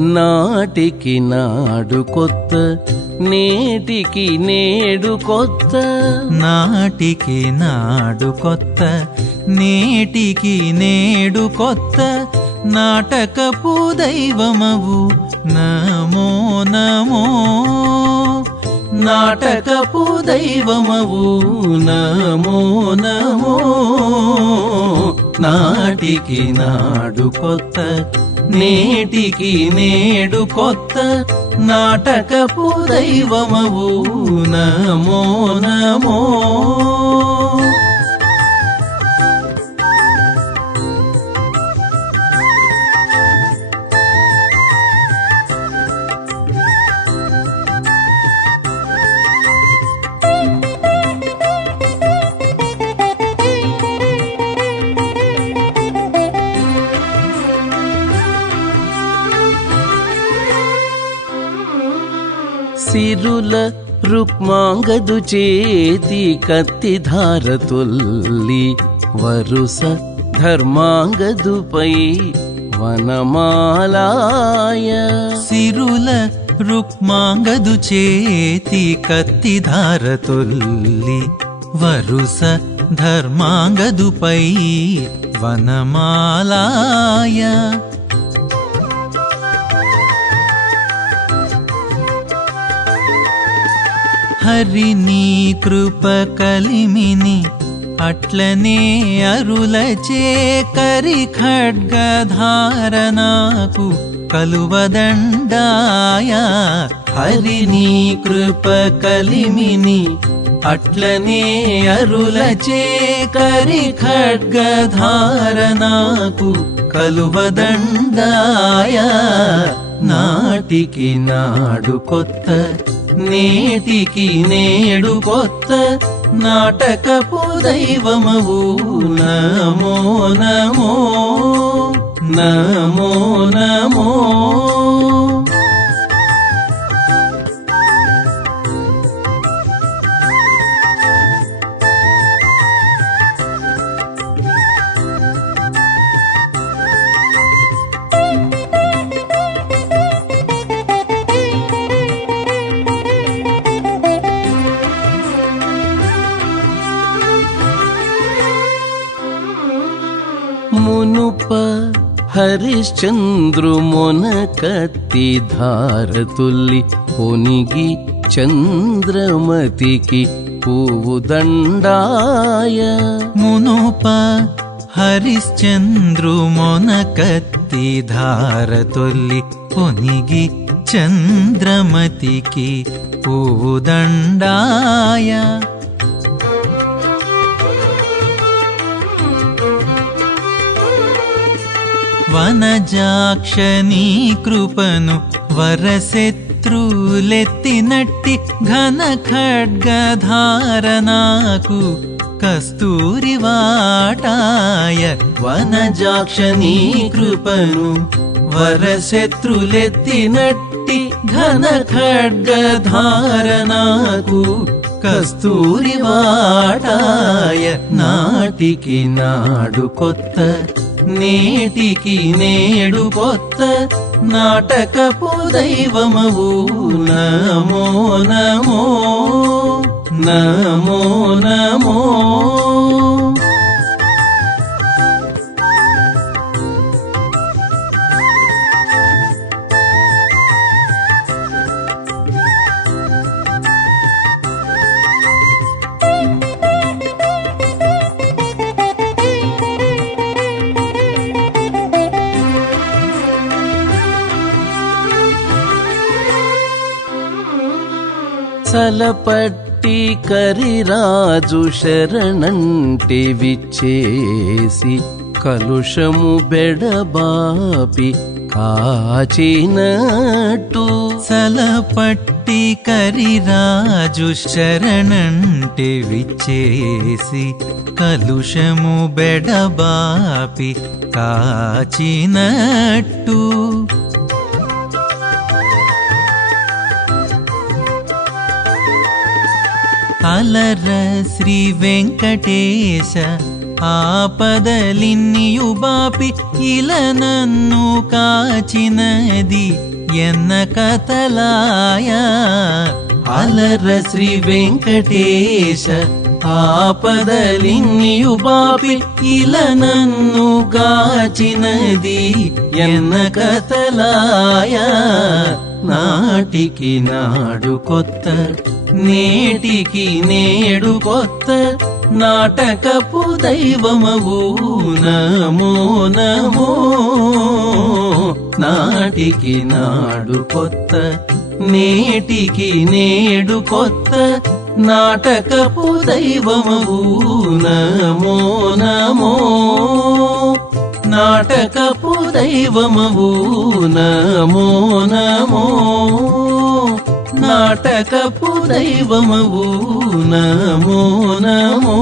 నాటికి నాడు కొత్త నేటికి నేడు కొత్త. నాటికి నాడు కొత్త నేటికి నేడు కొత్త. నాటకపు దైవమవు నమో నమో. నాటకపు దైవమవు నమో నమో. నాటికి నాడు కొత్త నేటికి నేడు కొత్త నాటకపు దైవమవు నమో నమో. సిరుల రుక్మాంగదు చేతి కత్తి ధారతుల్లి వరుస ధర్మాంగదుపై వనమాలాయ. సిరుల రుక్మాంగదు చేతి కత్తి ధారతొల్లి వరుస ధర్మాంగదుపై వనమాలాయ. హరి నీ కృప కలిమిని అట్లనే అరులచే కరి ఖడ్గధారణకు కలువదండాయ. హరి నీ కృప కలిమిని అట్లనే అరులచే కరి ఖడ్గధారణకు కలువదండాయ. నాటికి నాడు కొత్త నేటికి నేడు కొత్త నాటకపు దైవమవు నమో నమో. हरिश्चन्द्र मोन कत्ति धारतुलि उनिगी चन्द्रमति की पूदण्डाय मुनोपा हरिश्चन्द्र मोन कत्ति धारतुलि उनिगी चन्द्रमति की पुदण्ड వనజాక్షనీ కృపను వరశత్రులెత్తినట్టి ఘన ఖడ్గధారణకు కస్తూరి వాటాయ వనజాక్షనీ కృపను వరశత్రులెత్తినట్టి ఘన ఖడ్గధారణకు కస్తూరి వాటాయ నాటికి నాడు కొత్త నేటికి నేడు కొత్త నాటకపు దైవమవు నమో నమో నమో నమో చలపట్టి కరిరాజు శరణంటి విచ్చేసి కలుషము బెడబాపి కాచినట్టు. చలపట్టి కరిరాజు శరణంటి విచ్చేసి కలుషము బెడబాపి కాచినట్టు. అలర శ్రీ వెంకటేశ ఆపదలిన్నియు బాపి ఇలా నన్ను కాచినది ఎన్న కథలాయ? అలర శ్రీ వెంకటేశ ఆపదలిన్నియు బాపి ఇలా నన్ను కాచినది ఎన్న కథలాయ? నాటికి నాడు కొత్త నేటికి నేడు కొత్త నాటకపు దైవమవు. నమో నమో. నాటికి నాడు కొత్త నేటికి నేడు కొత్త నాటకపు దైవమవు. నమో నమో. నాటకపు దైవమవు. నమో నాటకపు దైవమవు నమో నమో.